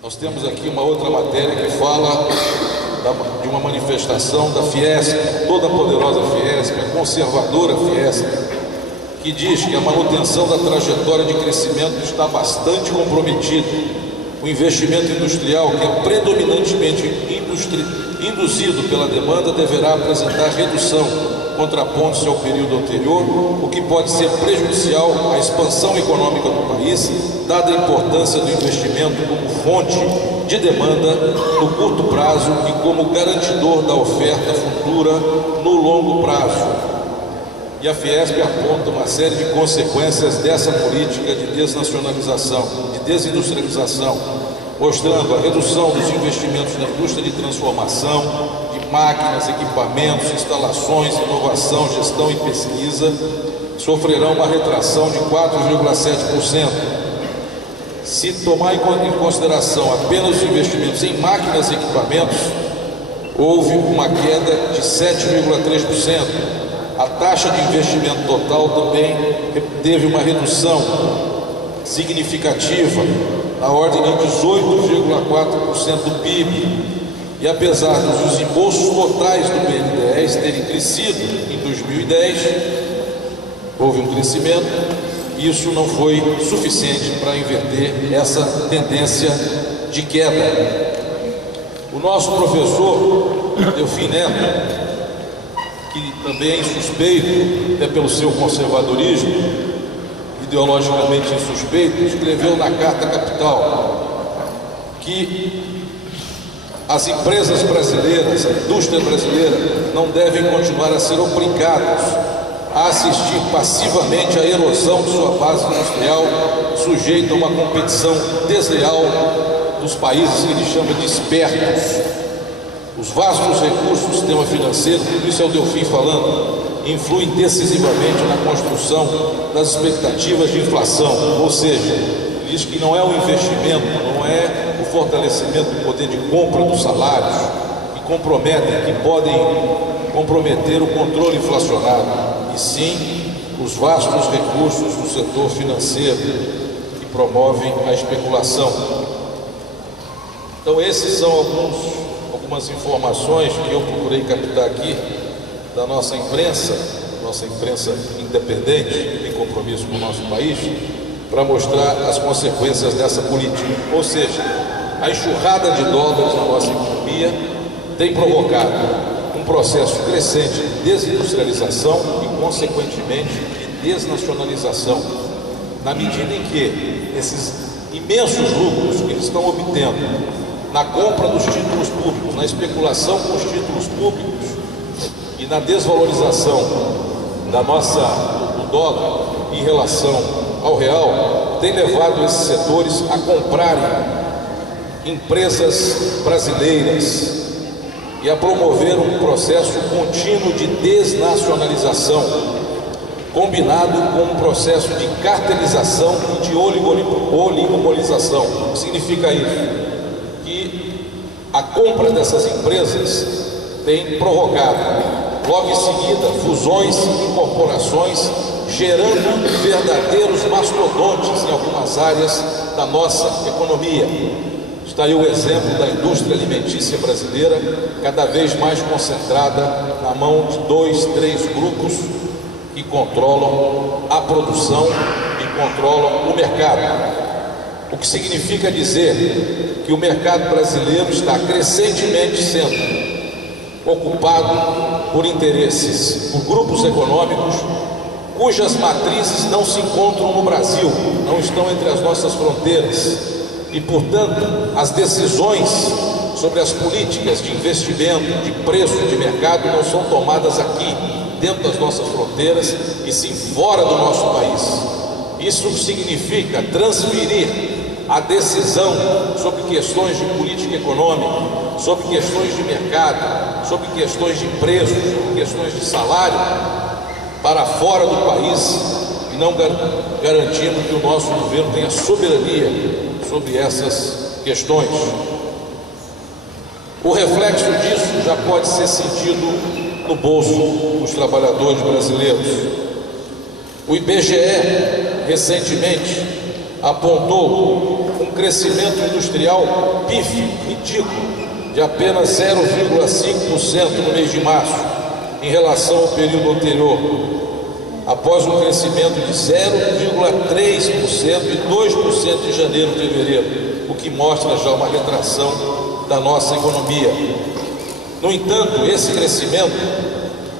Nós temos aqui uma outra matéria que fala de uma manifestação da Fiesp, toda poderosa Fiesp, a conservadora Fiesp, que diz que a manutenção da trajetória de crescimento está bastante comprometida. O investimento industrial, que é predominantemente induzido pela demanda, deverá apresentar redução, contrapondo-se ao período anterior, o que pode ser prejudicial à expansão econômica do país, dada a importância do investimento como fonte de demanda no curto prazo e como garantidor da oferta futura no longo prazo. E a Fiesp aponta uma série de consequências dessa política de desnacionalização, de desindustrialização, mostrando a redução dos investimentos na indústria de transformação, de máquinas, equipamentos, instalações, inovação, gestão e pesquisa, sofrerão uma retração de 4,7%. Se tomar em consideração apenas os investimentos em máquinas e equipamentos, houve uma queda de 7,3%. A taxa de investimento total também teve uma redução significativa, na ordem de 18,4% do PIB. E apesar dos desembolsos totais do BNDES terem crescido em 2010, houve um crescimento, isso não foi suficiente para inverter essa tendência de queda. O nosso professor Delfim Neto, que também é insuspeito, até pelo seu conservadorismo, ideologicamente insuspeito, escreveu na Carta Capital que as empresas brasileiras, a indústria brasileira, não devem continuar a ser obrigadas a assistir passivamente à erosão de sua base industrial, sujeita a uma competição desleal dos países que ele chama de espertos. Os vastos recursos do sistema financeiro, tudo isso é o Delfim falando, influem decisivamente na construção das expectativas de inflação, ou seja, diz que não é o investimento, não é o fortalecimento do poder de compra dos salários que comprometem, que podem comprometer o controle inflacionário, e sim os vastos recursos do setor financeiro que promovem a especulação. Então esses são algumas informações que eu procurei captar aqui da nossa imprensa independente, que tem compromisso com o nosso país, para mostrar as consequências dessa política. Ou seja, a enxurrada de dólares na nossa economia tem provocado um processo crescente de desindustrialização e, consequentemente, de desnacionalização, na medida em que esses imensos lucros que eles estão obtendo na compra dos títulos públicos, na especulação com os títulos públicos e na desvalorização do dólar em relação ao real, tem levado esses setores a comprarem empresas brasileiras e a promover um processo contínuo de desnacionalização, combinado com um processo de cartelização e de oligopolização. O que significa isso? Que a compra dessas empresas tem provocado, logo em seguida, fusões e incorporações, gerando verdadeiros mastodontes em algumas áreas da nossa economia. Está aí o exemplo da indústria alimentícia brasileira, cada vez mais concentrada na mão de 2, 3 grupos que controlam a produção e controlam o mercado. O que significa dizer que o mercado brasileiro está crescentemente sendo ocupado por interesses, por grupos econômicos cujas matrizes não se encontram no Brasil, não estão entre as nossas fronteiras e, portanto, as decisões sobre as políticas de investimento, de preço, de mercado não são tomadas aqui, dentro das nossas fronteiras, e sim fora do nosso país. Isso significa transferir a decisão sobre questões de política econômica, sobre questões de mercado, sobre questões de preço, sobre questões de salário, para fora do país, e não garantindo que o nosso governo tenha soberania sobre essas questões. O reflexo disso já pode ser sentido no bolso dos trabalhadores brasileiros. O IBGE, recentemente, apontou um crescimento industrial pífio, ridículo, de apenas 0,5% no mês de março, em relação ao período anterior, após um crescimento de 0,3% e 2% em janeiro e fevereiro, o que mostra já uma retração da nossa economia. No entanto, esse crescimento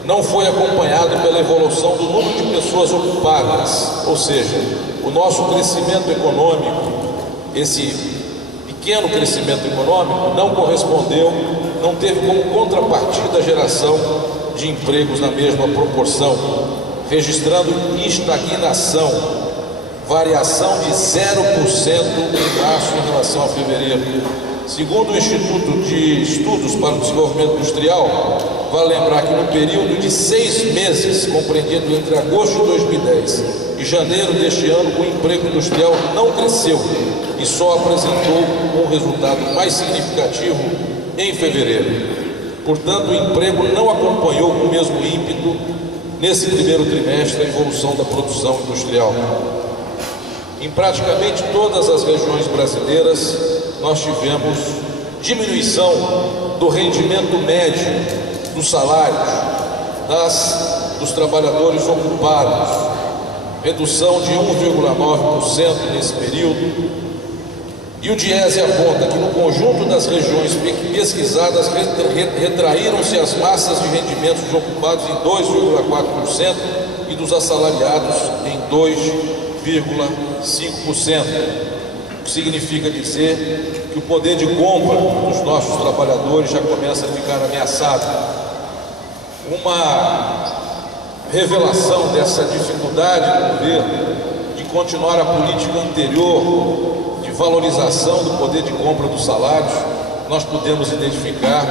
não foi acompanhado pela evolução do número de pessoas ocupadas, ou seja, o nosso crescimento econômico, esse pequeno crescimento econômico não correspondeu, não teve como contrapartida a geração de empregos na mesma proporção, registrando estagnação, variação de 0% em março em relação a fevereiro. Segundo o Instituto de Estudos para o Desenvolvimento Industrial, vale lembrar que no período de 6 meses, compreendido entre agosto de 2010 e janeiro deste ano, o emprego industrial não cresceu e só apresentou um resultado mais significativo em fevereiro. Portanto, o emprego não acompanhou com o mesmo ímpeto nesse primeiro trimestre a evolução da produção industrial. Em praticamente todas as regiões brasileiras, nós tivemos diminuição do rendimento médio dos salários dos trabalhadores ocupados, redução de 1,9% nesse período. E o DIEESE aponta que no conjunto das regiões pesquisadas retraíram-se as massas de rendimentos dos ocupados em 2,4% e dos assalariados em 2,5%, o que significa dizer que o poder de compra dos nossos trabalhadores já começa a ficar ameaçado. Uma revelação dessa dificuldade do governo de continuar a política anterior de valorização do poder de compra dos salários, nós podemos identificar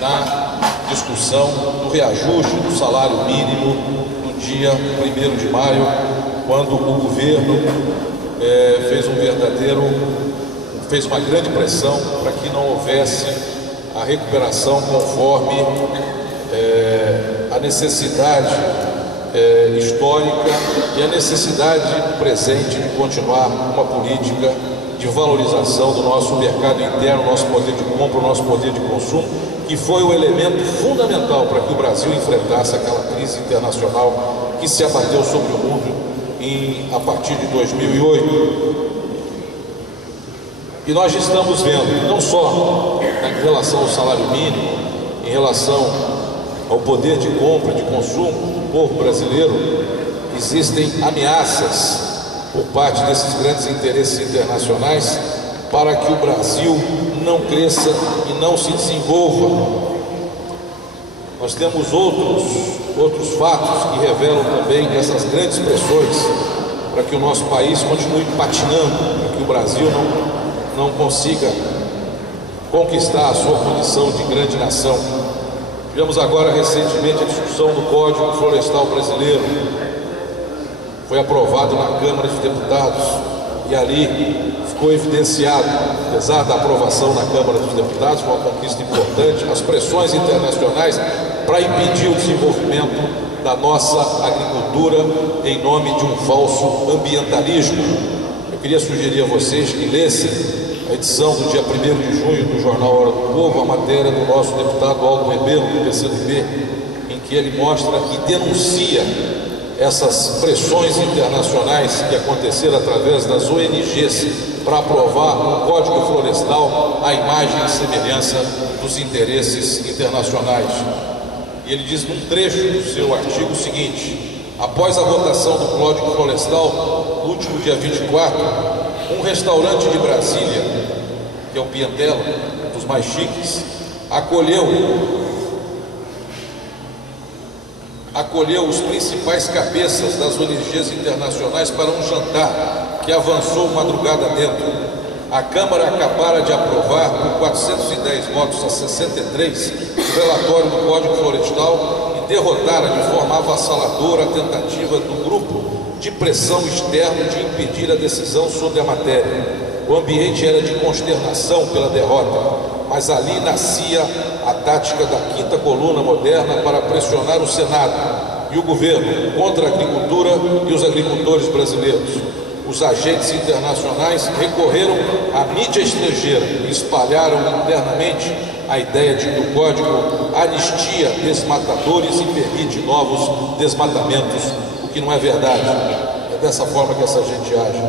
na discussão do reajuste do salário mínimo no dia 1º de maio, quando o governo fez uma grande pressão para que não houvesse a recuperação conforme a necessidade histórica e a necessidade presente de continuar uma política de valorização do nosso mercado interno, nosso poder de compra, nosso poder de consumo, que foi o elemento fundamental para que o Brasil enfrentasse aquela crise internacional que se abateu sobre o mundo a partir de 2008. E nós estamos vendo, não só em relação ao salário mínimo, em relação ao poder de compra, de consumo do povo brasileiro, existem ameaças por parte desses grandes interesses internacionais para que o Brasil não cresça e não se desenvolva. Nós temos outros fatos que revelam também essas grandes pressões para que o nosso país continue patinando, para que o Brasil não consiga conquistar a sua condição de grande nação. Tivemos agora recentemente a discussão do Código Florestal Brasileiro. Foi aprovado na Câmara de Deputados e ali ficou evidenciado, apesar da aprovação na Câmara dos Deputados, foi uma conquista importante, as pressões internacionais para impedir o desenvolvimento da nossa agricultura em nome de um falso ambientalismo. Eu queria sugerir a vocês que lessem a edição do dia 1º de junho do jornal Hora do Povo, a matéria do nosso deputado Aldo Rebelo, do PCdoB, em que ele mostra e denuncia essas pressões internacionais que aconteceram através das ONGs para aprovar um Código Florestal à imagem e semelhança dos interesses internacionais. E ele diz num trecho do seu artigo o seguinte: após a votação do Código Florestal, no último dia 24, um restaurante de Brasília, que é o Piantela, um dos mais chiques, acolheu os principais cabeças das ONGs internacionais para um jantar que avançou madrugada dentro. A Câmara acabara de aprovar, por 410 votos a 63, o relatório do Código Florestal e derrotara de forma avassaladora a tentativa do grupo de pressão externa de impedir a decisão sobre a matéria. O ambiente era de consternação pela derrota, mas ali nascia a tática da quinta coluna moderna para pressionar o Senado e o governo contra a agricultura e os agricultores brasileiros. os agentes internacionais recorreram à mídia estrangeira e espalharam internamente a ideia de que o Código anistia desmatadores e permite novos desmatamentos, o que não é verdade. É dessa forma que essa gente age.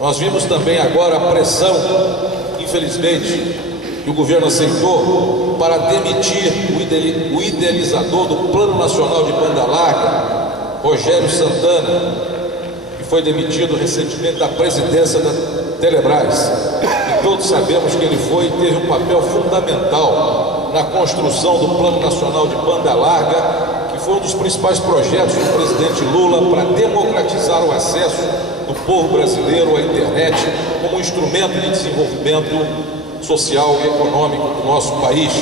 Nós vimos também agora a pressão, infelizmente, que o governo aceitou para demitir o idealizador do Plano Nacional de Banda Larga, Rogério Santana, que foi demitido recentemente da presidência da Telebrás. E todos sabemos que ele teve um papel fundamental na construção do Plano Nacional de Banda Larga, que foi um dos principais projetos do presidente Lula para democratizar o acesso do povo brasileiro à internet como instrumento de desenvolvimento social e econômico do nosso país.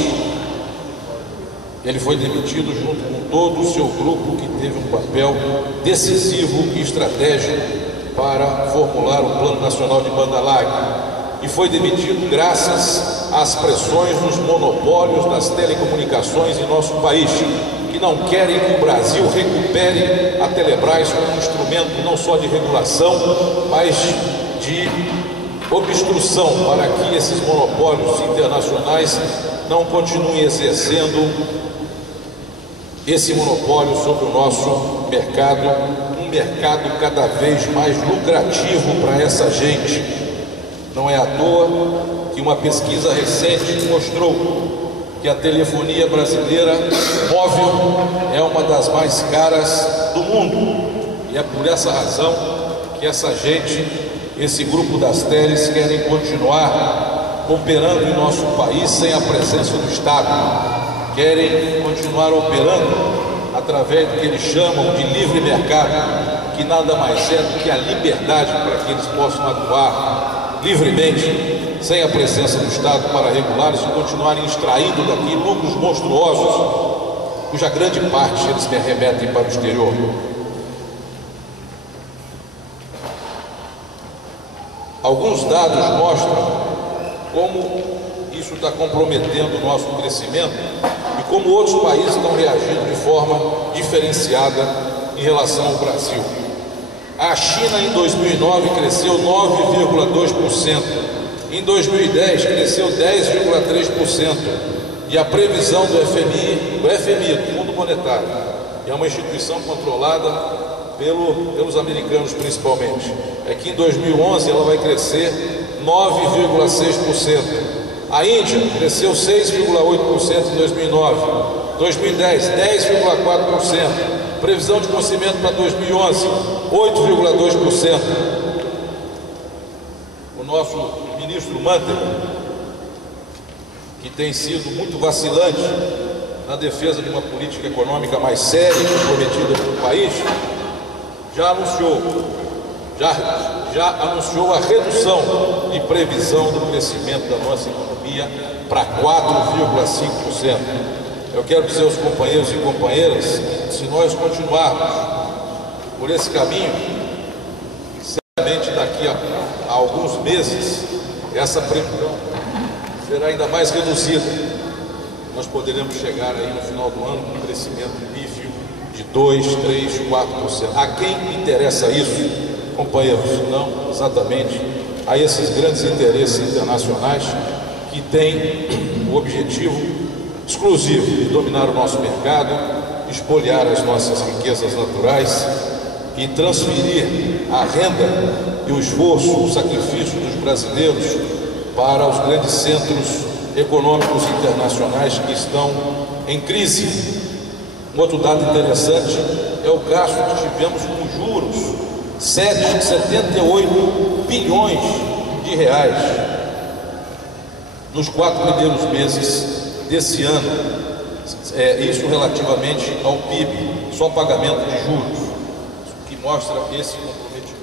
Ele foi demitido junto com todo o seu grupo, que teve um papel decisivo e estratégico para formular o Plano Nacional de Banda Larga. E foi demitido graças às pressões dos monopólios das telecomunicações em nosso país, que não querem que o Brasil recupere a Telebrás como um instrumento não só de regulação, mas de obstrução, para que esses monopólios internacionais não continuem exercendo esse monopólio sobre o nosso mercado, um mercado cada vez mais lucrativo para essa gente. Não é à toa que uma pesquisa recente mostrou que a telefonia brasileira móvel é uma das mais caras do mundo. E é por essa razão que essa gente, esse grupo das teles, querem continuar operando em nosso país sem a presença do Estado. Querem continuar operando através do que eles chamam de livre mercado, que nada mais é do que a liberdade para que eles possam atuar livremente, sem a presença do Estado para regulá-los e continuarem extraindo daqui lucros monstruosos, cuja grande parte eles remetem para o exterior. Alguns dados mostram como isso está comprometendo o nosso crescimento e como outros países estão reagindo de forma diferenciada em relação ao Brasil. A China em 2009 cresceu 9,2%, em 2010 cresceu 10,3%, e a previsão do FMI, do Fundo Monetário, que é uma instituição controlada pelos americanos principalmente, é que em 2011 ela vai crescer 9,6%. A Índia cresceu 6,8% em 2009, 2010 10,4%, previsão de crescimento para 2011 8,2%. O nosso ministro Manteiga, que tem sido muito vacilante na defesa de uma política econômica mais séria e comprometida pelo país, já anunciou a redução de previsão do crescimento da nossa economia para 4,5%. Eu quero dizer aos companheiros e companheiras, se nós continuarmos por esse caminho, certamente daqui a alguns meses, essa previsão será ainda mais reduzida. Nós poderemos chegar aí no final do ano com um crescimento pífio de 2, 3, 4%. A quem interessa isso, companheiros? Não exatamente a esses grandes interesses internacionais que têm o objetivo exclusivo de dominar o nosso mercado, espoliar as nossas riquezas naturais e transferir a renda e o esforço, o sacrifício dos brasileiros para os grandes centros econômicos internacionais que estão em crise. Um outro dado interessante é o gasto que tivemos com juros, 78 bilhões de reais nos 4 primeiros meses desse ano. Isso relativamente ao PIB, só pagamento de juros, que mostra esse comprometimento